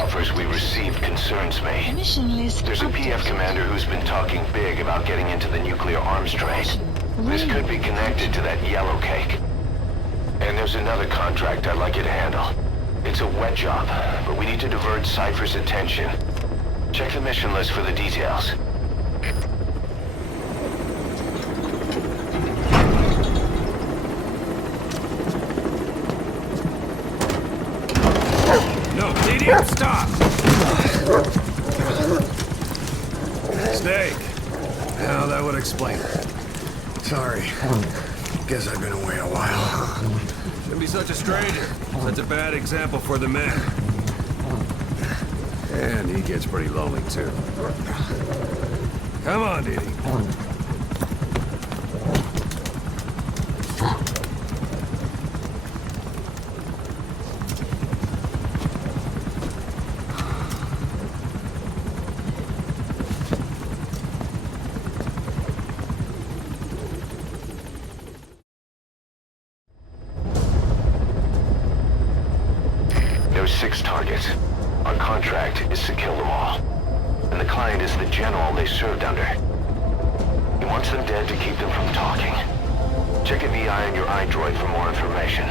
offers we received concerns me. Mission list. There's a PF commander who's been talking big about getting into the nuclear arms trade. This could be connected to that yellow cake. And there's another contract I'd like you to handle. It's a wet job, but we need to divert Cypher's attention. Check the mission list for the details. No, idiot, stop! Snake. Now that would explain it. Sorry. Guess I've been away a while. Shouldn't be such a stranger. Such a bad example for the men. And he gets pretty lonely, too. Come on, Dee Dee. There's 6 targets. Our contract is to kill them all. And the client is the general they served under. He wants them dead to keep them from talking. Check a VI on your iDroid for more information.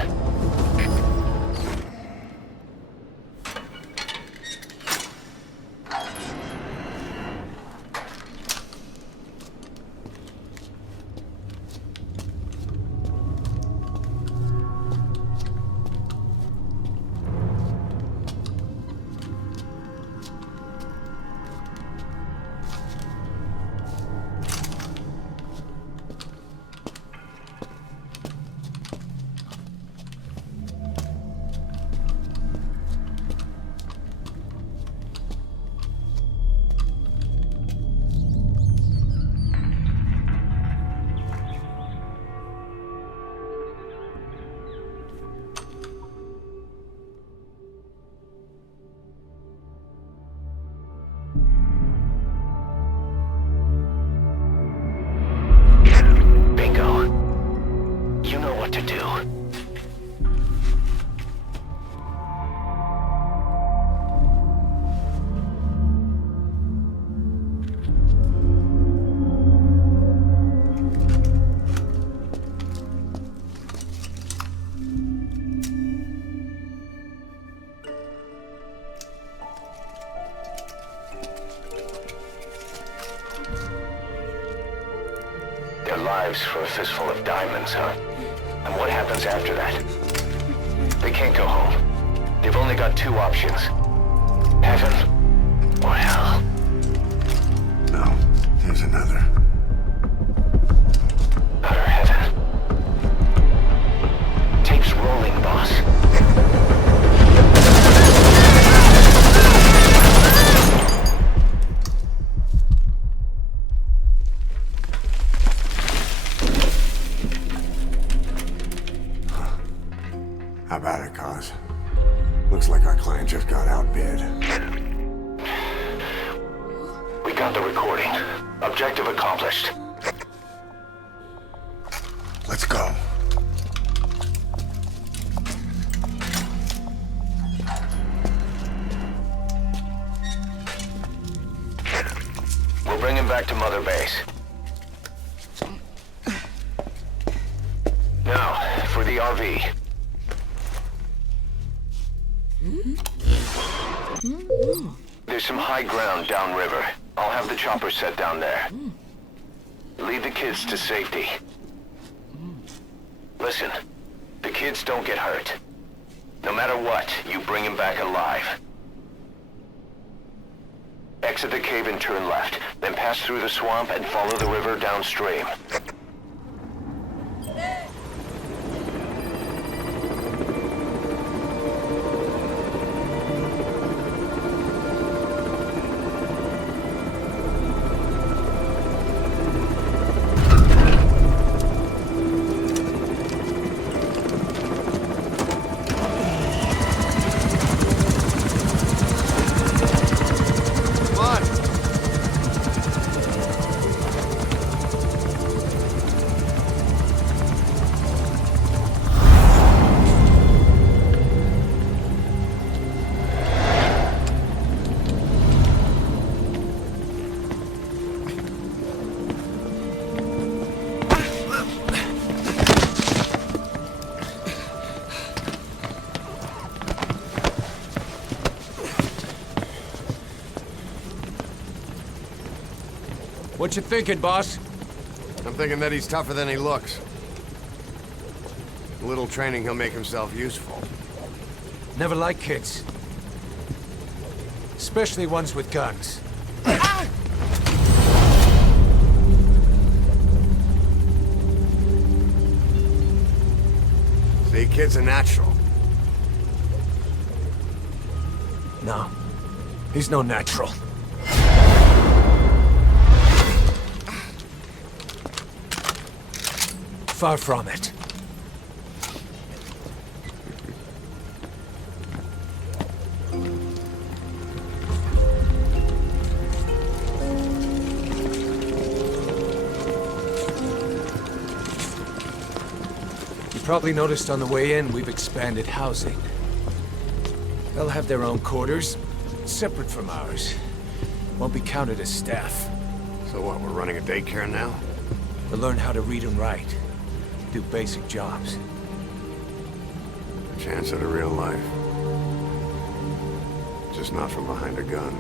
To do. Their lives for a fistful of diamonds, huh? And what happens after that? They can't go home. They've only got 2 options. Heaven or hell. No, there's another. Utter heaven. Tape's rolling, boss. How about it, Cos? Looks like our client just got outbid. We got the recording. Objective accomplished. Let's go. We'll bring him back to Mother Base. Now, for the RV. There's some high ground downriver. I'll have the chopper set down there. Lead the kids to safety. Listen, the kids don't get hurt. No matter what, you bring them back alive. Exit the cave and turn left, then pass through the swamp and follow the river downstream. What you thinking, boss? I'm thinking that he's tougher than he looks. A little training, he'll make himself useful. Never like kids. Especially ones with guns. See, kid's a natural. No. He's no natural. Far from it. You probably noticed on the way in, we've expanded housing. They'll have their own quarters, separate from ours. Won't be counted as staff. So what, we're running a daycare now? They'll learn how to read and write. Do basic jobs. A chance at a real life. Just not from behind a gun.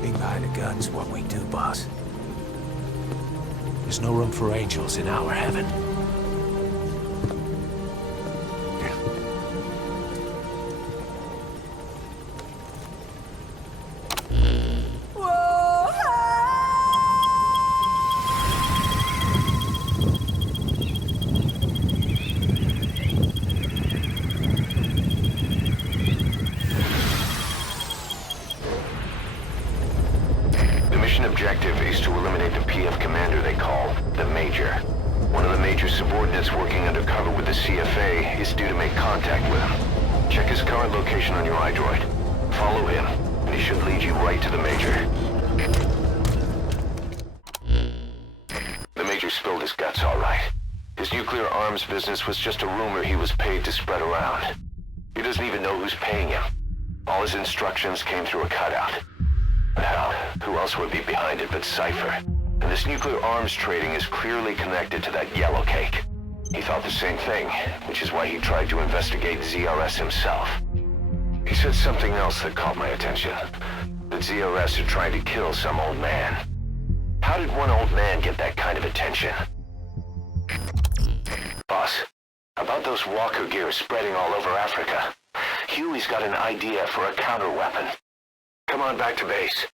Being behind a gun's what we do, boss. There's no room for angels in our heaven. Objective is to eliminate the PF commander they call the Major. One of the Major's subordinates working undercover with the CFA is due to make contact with him. Check his current location on your iDroid. Follow him, and he should lead you right to the Major. The Major spilled his guts all right. His nuclear arms business was just a rumor he was paid to spread around. He doesn't even know who's paying him. All his instructions came through a cutout. Hell, who else would be behind it but Cypher? And this nuclear arms trading is clearly connected to that yellow cake. He thought the same thing, which is why he tried to investigate ZRS himself. He said something else that caught my attention. That ZRS are trying to kill some old man. How did one old man get that kind of attention? Boss, about those walker gears spreading all over Africa, Huey's got an idea for a counter-weapon. Come on back to base.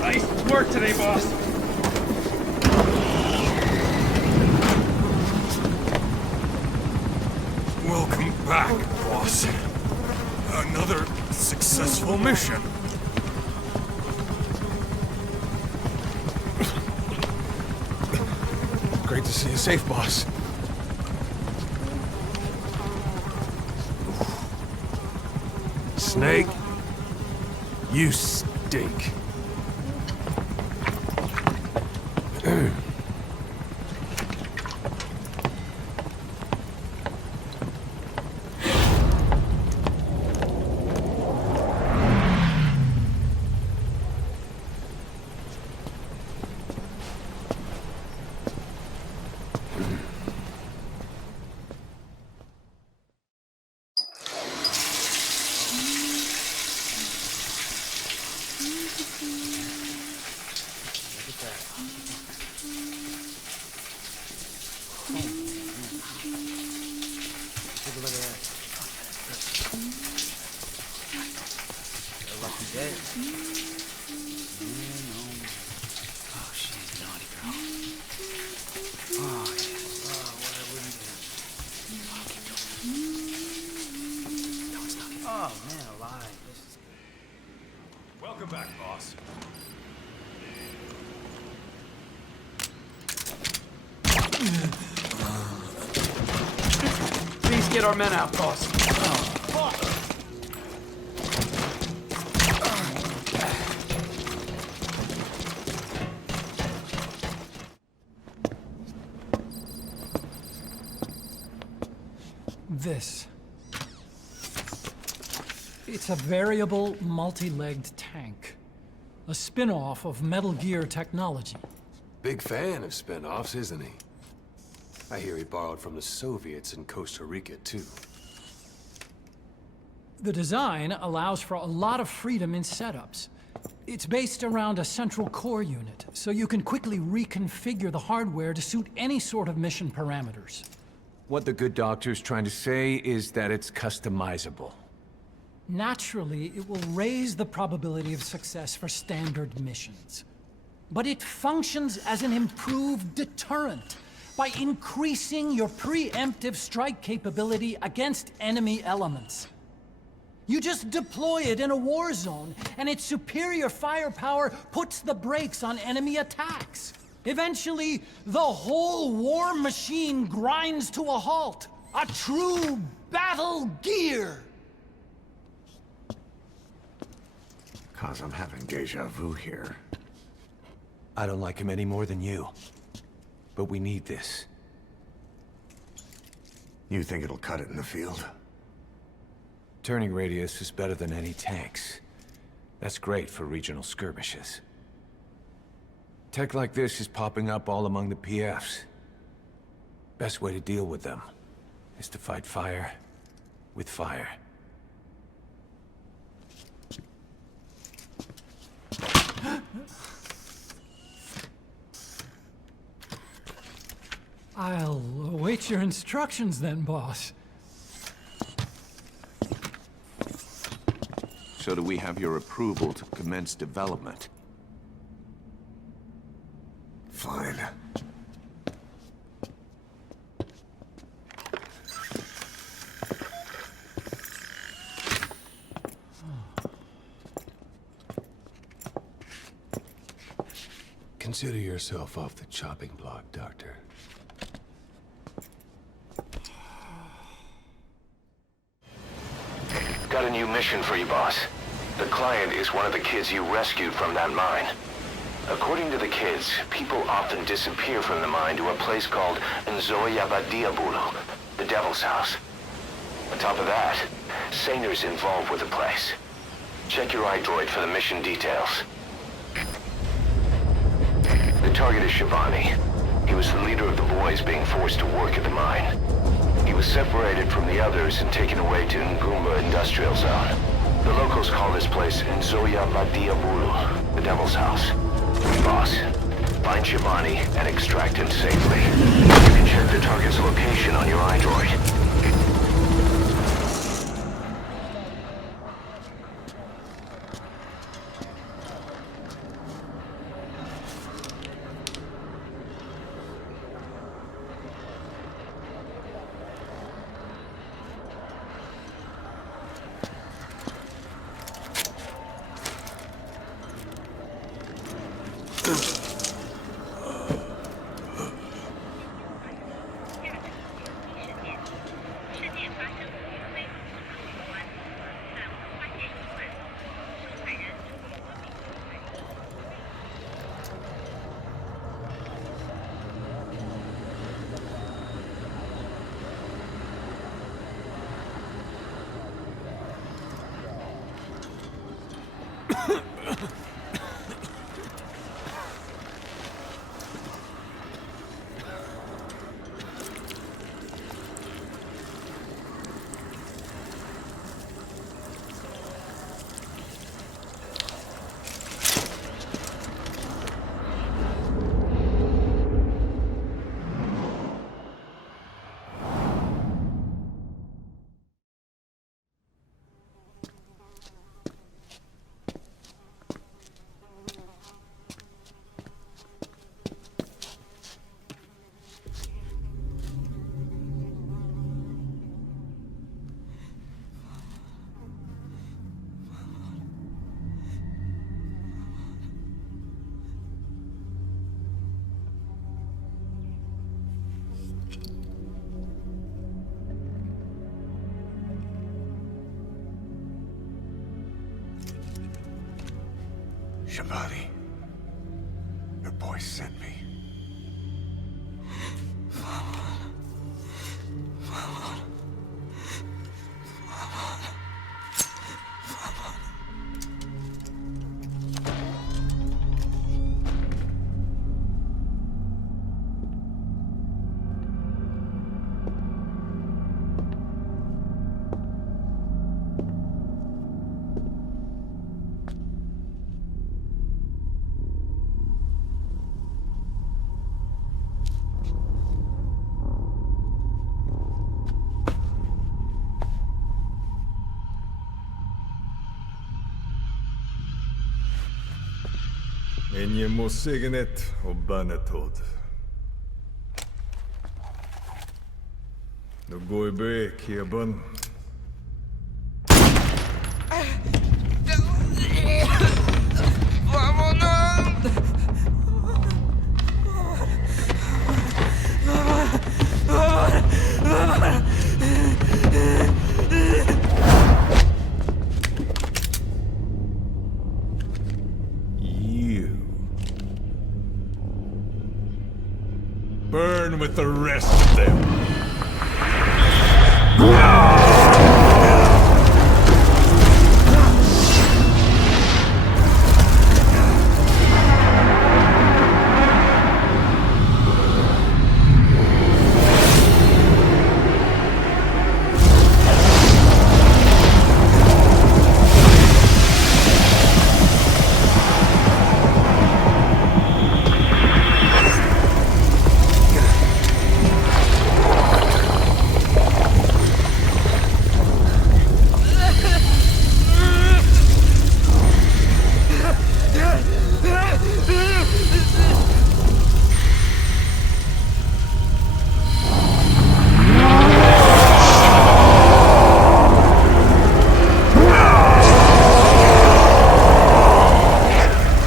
Nice work today, boss. Welcome back, boss. Another successful mission. Great to see you safe, boss. Snake, you stink. Welcome back, boss. Please get our men out, boss. This. It's a variable, multi-legged tank. A spin-off of Metal Gear technology. Big fan of spin-offs, isn't he? I hear he borrowed from the Soviets in Costa Rica, too. The design allows for a lot of freedom in setups. It's based around a central core unit, so you can quickly reconfigure the hardware to suit any sort of mission parameters. What the good doctor's trying to say is that it's customizable. Naturally, it will raise the probability of success for standard missions. But it functions as an improved deterrent by increasing your preemptive strike capability against enemy elements. You just deploy it in a war zone, and its superior firepower puts the brakes on enemy attacks. Eventually, the whole war machine grinds to a halt. A true battle gear! Cause I'm having deja vu here. I don't like him any more than you. But we need this. You think it'll cut it in the field? Turning radius is better than any tanks. That's great for regional skirmishes. Tech like this is popping up all among the PFs. Best way to deal with them is to fight fire with fire. I'll await your instructions then, boss. So do we have your approval to commence development? Fine. Consider yourself off the chopping block, Doctor. Got a new mission for you, boss. The client is one of the kids you rescued from that mine. According to the kids, people often disappear from the mine to a place called Nzoia Badiabulu, the Devil's House. On top of that, Saner's involved with the place. Check your iDroid for the mission details. The target is Shivani. He was the leader of the boys being forced to work at the mine. He was separated from the others and taken away to Ngumba Industrial Zone. The locals call this place Nzoia Badiabulu, the Devil's House. Boss, find Shivani and extract him safely. You can check the target's location on your iDroid. Shivani, your boy sent me. En je må zeggen het op Banatod. Nu går jag Kebban. You burn with the rest of them.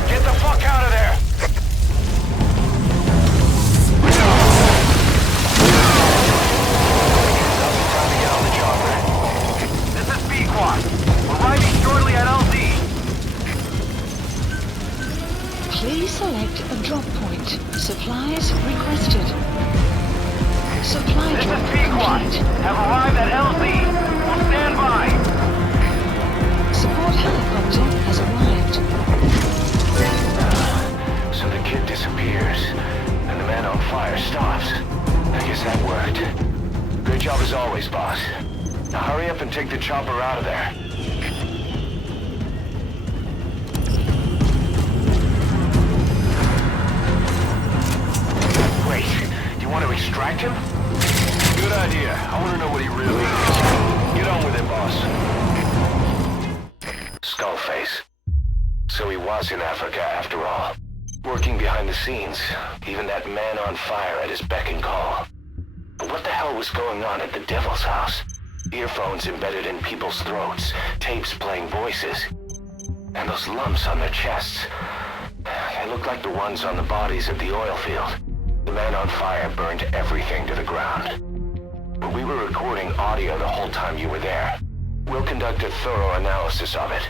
Get the fuck out of there! Time to get on the chopper. This is Pequod. Arriving shortly at LZ. Please select a drop point. Supplies requested. Supply This drop is Pequod. complete. Have arrived at LZ. Will stand by. Support helicopter has arrived. So the kid disappears, and the man on fire stops. I guess that worked. Great job as always, boss. Now hurry up and take the chopper out of there. Wait, you want to extract him? Good idea. I want to know what he really is. Get on with it, boss. Skullface. So he was in Africa after all. Working behind the scenes, even that man on fire at his beck and call. But what the hell was going on at the Devil's House? Earphones embedded in people's throats, tapes playing voices. And those lumps on their chests. They look like the ones on the bodies at the oil field. The man on fire burned everything to the ground. But we were recording audio the whole time you were there. We'll conduct a thorough analysis of it.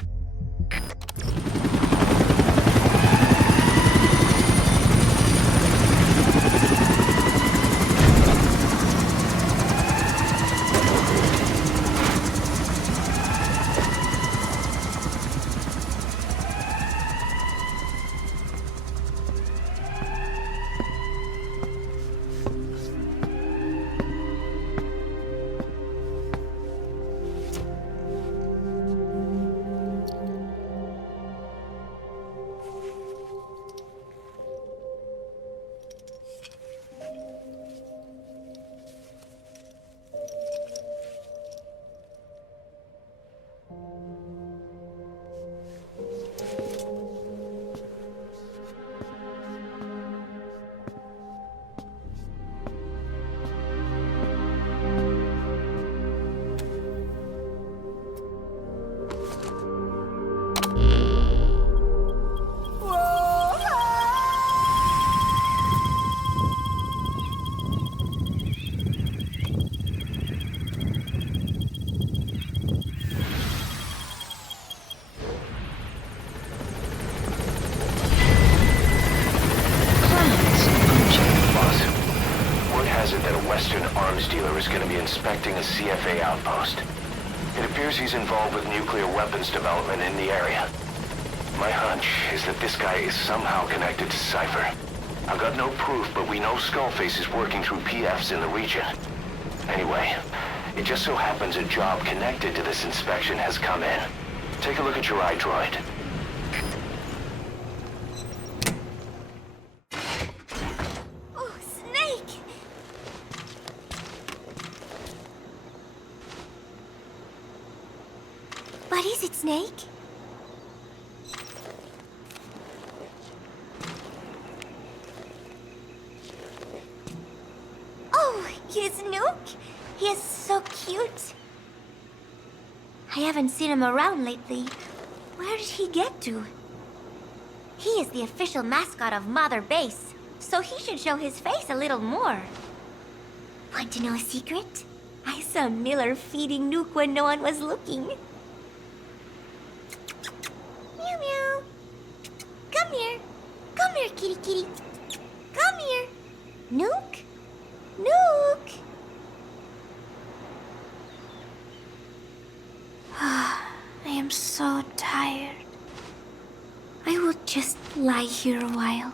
Is going to be inspecting a CFA outpost. It appears he's involved with nuclear weapons development in the area. My hunch is that this guy is somehow connected to Cypher. I've got no proof, but we know Skullface is working through PFs in the region. Anyway, it just so happens a job connected to this inspection has come in. Take a look at your iDroid. Oh, Snake! What is it, Snake? He is so cute. I haven't seen him around lately. Where did he get to? He is the official mascot of Mother Base, so he should show his face a little more. Want to know a secret? I saw Miller feeding Nuke when no one was looking. Meow meow. Come here. Come here, kitty kitty. Come here. Nuke? Nuke! I am so tired. I will just lie here a while.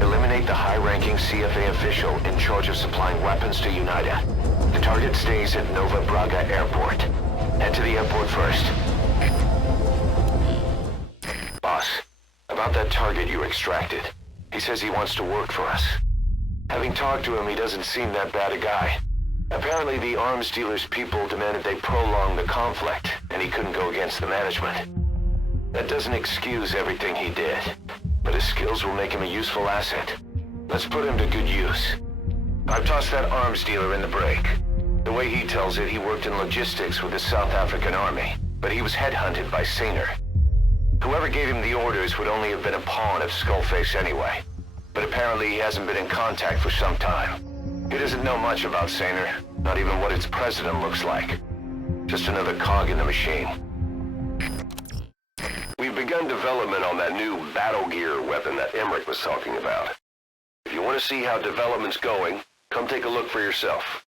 Eliminate the high-ranking CFA official in charge of supplying weapons to UNITA. The target stays at Nova Braga Airport. Head to the airport first. Boss, about that target you extracted. He says he wants to work for us. Having talked to him, he doesn't seem that bad a guy. Apparently the arms dealer's people demanded they prolong the conflict, and he couldn't go against the management. That doesn't excuse everything he did, but his skills will make him a useful asset. Let's put him to good use. I've tossed that arms dealer in the break. The way he tells it, he worked in logistics with the South African army, but he was headhunted by Sainer. Whoever gave him the orders would only have been a pawn of Skullface anyway. But apparently he hasn't been in contact for some time. He doesn't know much about Sainer, not even what its president looks like. Just another cog in the machine. We've begun development on that new battle gear weapon that Emmerich was talking about. If you want to see how development's going, come take a look for yourself.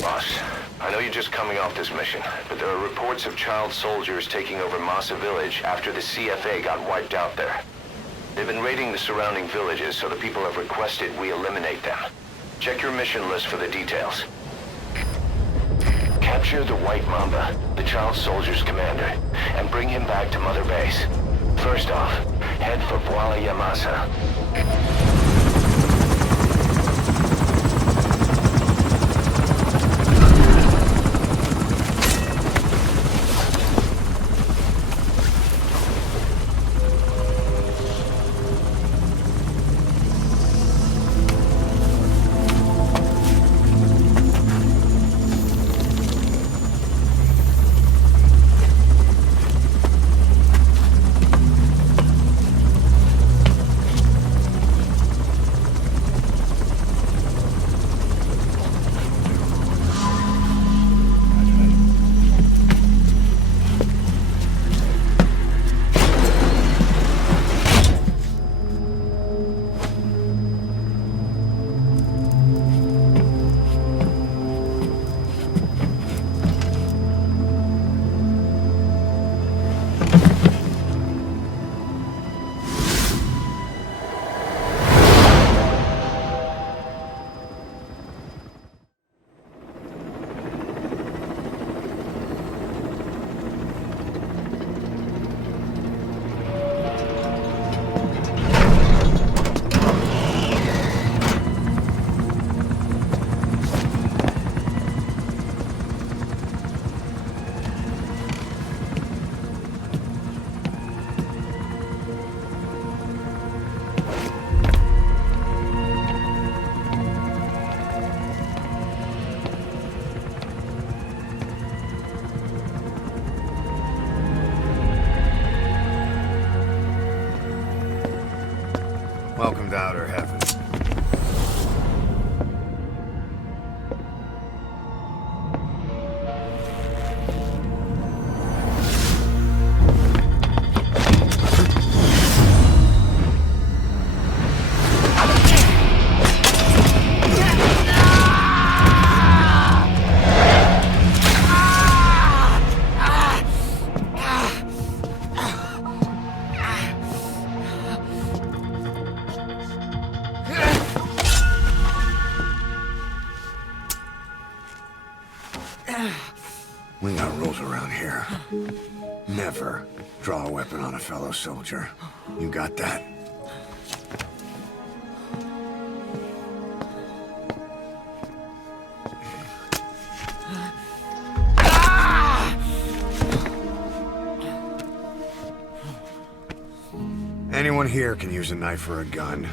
Boss, I know you're just coming off this mission, but there are reports of child soldiers taking over Massa Village after the CFA got wiped out there. They've been raiding the surrounding villages, so the people have requested we eliminate them. Check your mission list for the details. Capture the White Mamba, the child soldiers' commander, and bring him back to Mother Base. First off, head for Bwala ya Masa. Welcome to outer heaven. We got rules around here. Never draw a weapon on a fellow soldier. You got that? Anyone here can use a knife or a gun.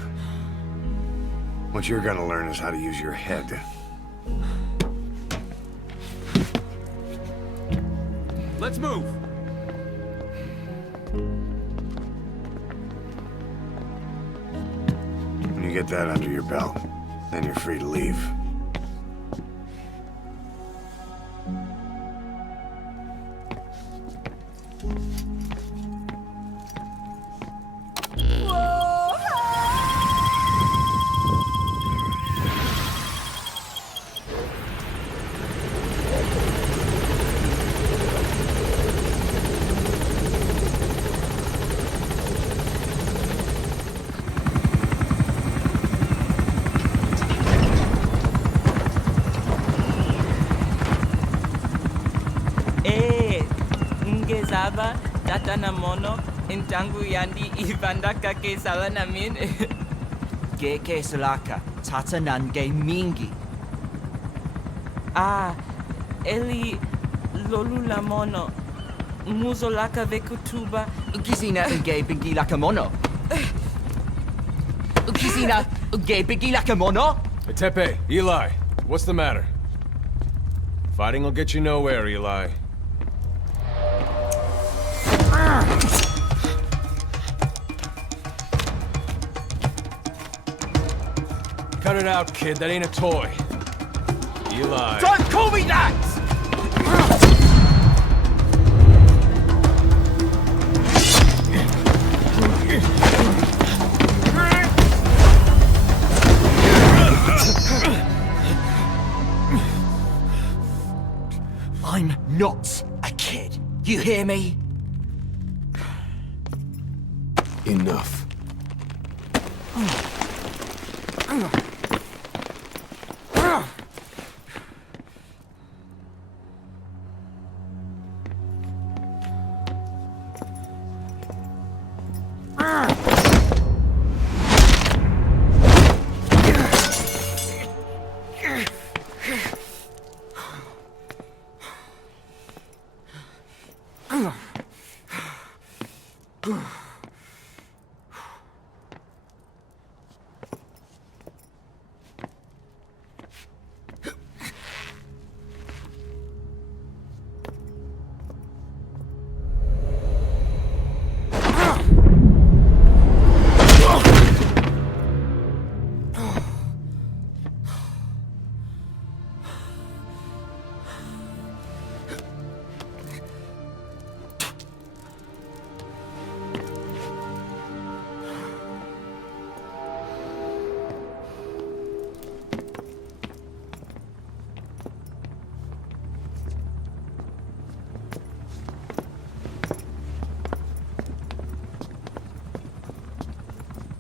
What you're gonna learn is how to use your head. Let's move. When you get that under your belt, then you're free to leave. Saba, Tata na mono, intangu yandi ibandaka ke sala namin. Ge salaka, tata nange mingi. Ah, eli lolu la mono, muzo laka vekutuba. Ukizina uge bigi laka mono. Ukizina uge bigi laka mono. Hey, Tepe, Eli, what's the matter? Fighting will get you nowhere, Eli. Cut it out, kid. That ain't a toy. Eli. Don't call me that! I'm not a kid. You hear me? Enough.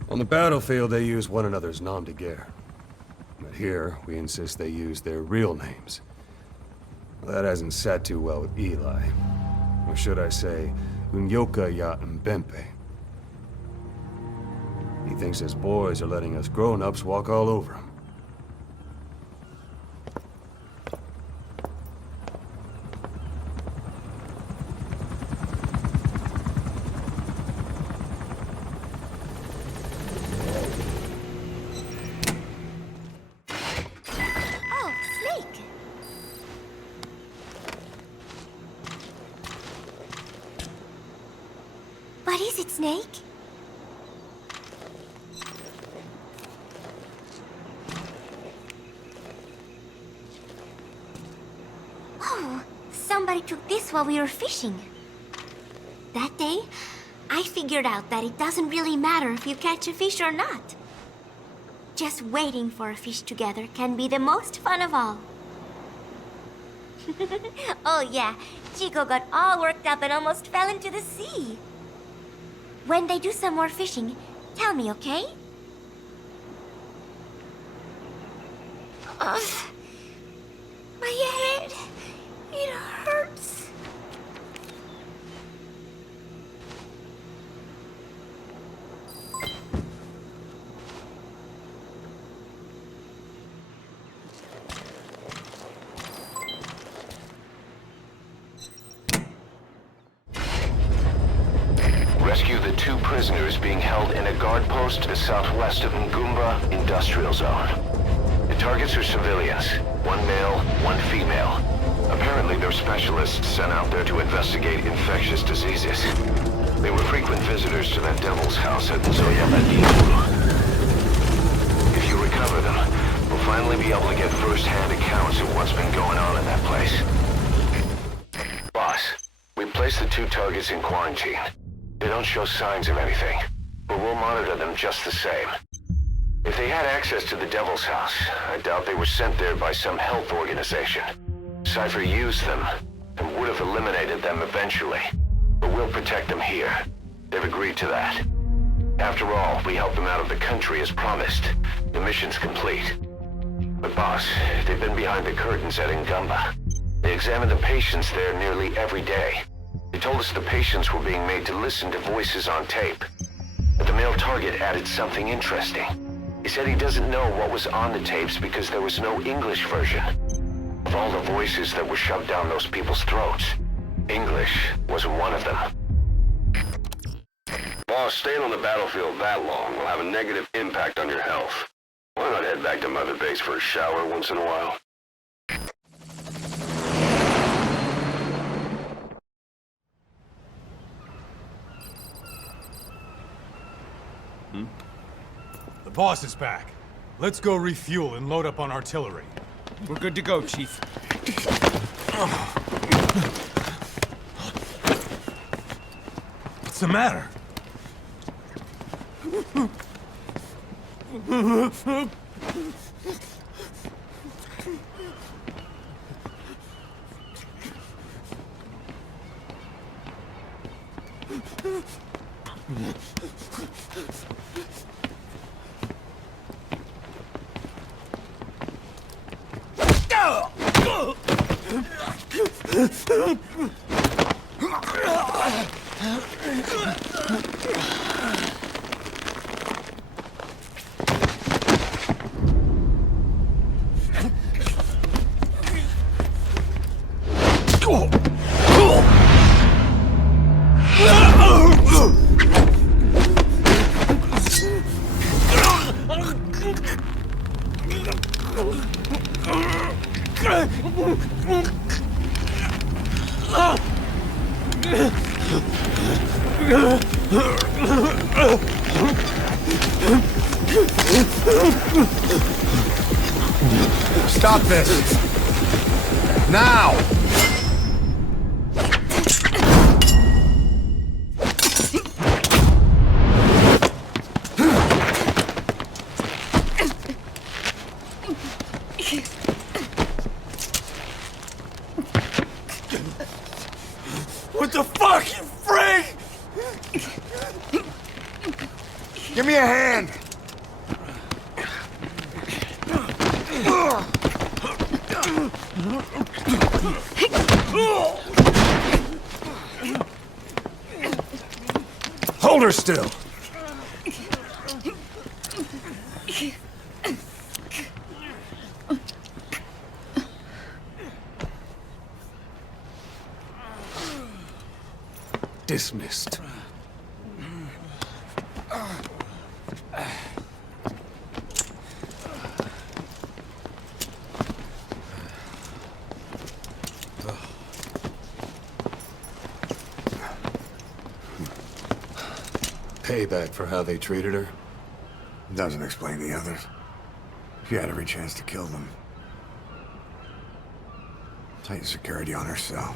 On the battlefield, they use one another's nom de guerre. But here, we insist they use their real names. That hasn't sat too well with Eli. Or should I say, Unyoka ya Mbempe. He thinks his boys are letting us grown-ups walk all over him. Oh, Snake! What is it, Snake? I took this while we were fishing. That day, I figured out that it doesn't really matter if you catch a fish or not. Just waiting for a fish together can be the most fun of all. Oh yeah, Chico got all worked up and almost fell into the sea. When they do some more fishing, tell me, okay? Ugh. My head, it hurts. Rescue the 2 prisoners being held in a guard post to the southwest of Ngumba Industrial Zone. The targets are civilians, 1 male, 1 female. Apparently they're specialists sent out there to investigate infectious diseases. They were frequent visitors to that devil's house at Zoyabadiru. If you recover them, we'll finally be able to get first-hand accounts of what's been going on in that place. Boss, we placed the 2 targets in quarantine. They don't show signs of anything, but we'll monitor them just the same. If they had access to the Devil's House, I doubt they were sent there by some health organization. Cypher used them, and would have eliminated them eventually. But we'll protect them here. They've agreed to that. After all, we helped them out of the country as promised. The mission's complete. But boss, they've been behind the curtains at Ngumba. They examine the patients there nearly every day. They told us the patients were being made to listen to voices on tape. But the male target added something interesting. He said he doesn't know what was on the tapes because there was no English version. Of all the voices that were shoved down those people's throats, English wasn't one of them. Boss, staying on the battlefield that long will have a negative impact on your health. Why not head back to Mother Base for a shower once in a while? The boss is back. Let's go refuel and load up on artillery. We're good to go, Chief. What's the matter? Stop this! Now! What the fuck, you freak? Give me a hand! Hold her still! Dismissed. Payback for how they treated her? Doesn't explain the others. She had every chance to kill them. Tighten security on her cell.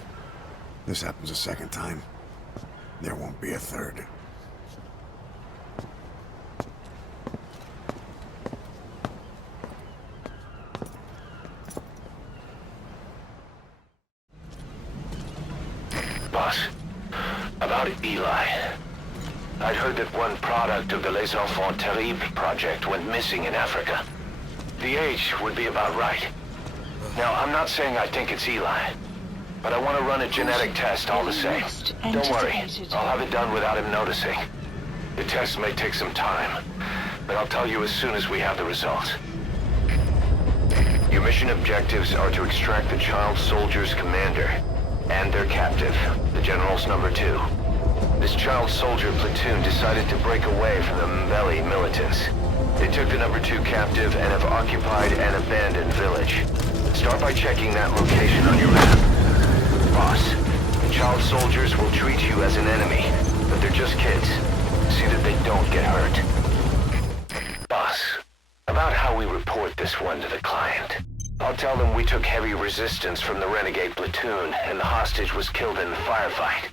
This happens a second time, there won't be a third. Boss, about Eli. I'd heard that one product of the Les Enfants Terribles project went missing in Africa. The age would be about right. Now, I'm not saying I think it's Eli, but I want to run a genetic test all the same. Don't worry, I'll have it done without him noticing. The test may take some time, but I'll tell you as soon as we have the results. Your mission objectives are to extract the child soldier's commander and their captive, the General's number 2. This child soldier platoon decided to break away from the Mbeli militants. They took the number 2 captive and have occupied an abandoned village. Start by checking that location on your map. Boss, the child soldiers will treat you as an enemy, but they're just kids. See that they don't get hurt. Boss, about how we report this one to the client. I'll tell them we took heavy resistance from the renegade platoon, and the hostage was killed in the firefight.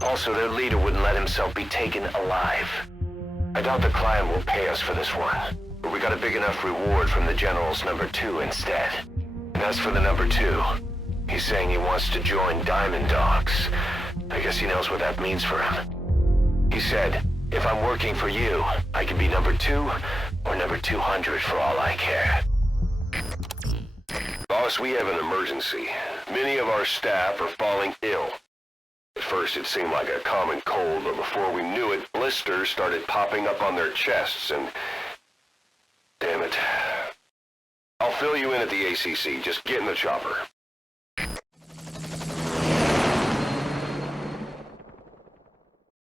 Also, their leader wouldn't let himself be taken alive. I doubt the client will pay us for this one, but we got a big enough reward from the General's number 2 instead. And as for the number 2, he's saying he wants to join Diamond Dogs. I guess he knows what that means for him. He said, if I'm working for you, I can be number 2 or number 200 for all I care. Boss, we have an emergency. Many of our staff are falling ill. At first it seemed like a common cold, but before we knew it, blisters started popping up on their chests and... Damn it. I'll fill you in at the ACC. Just get in the chopper.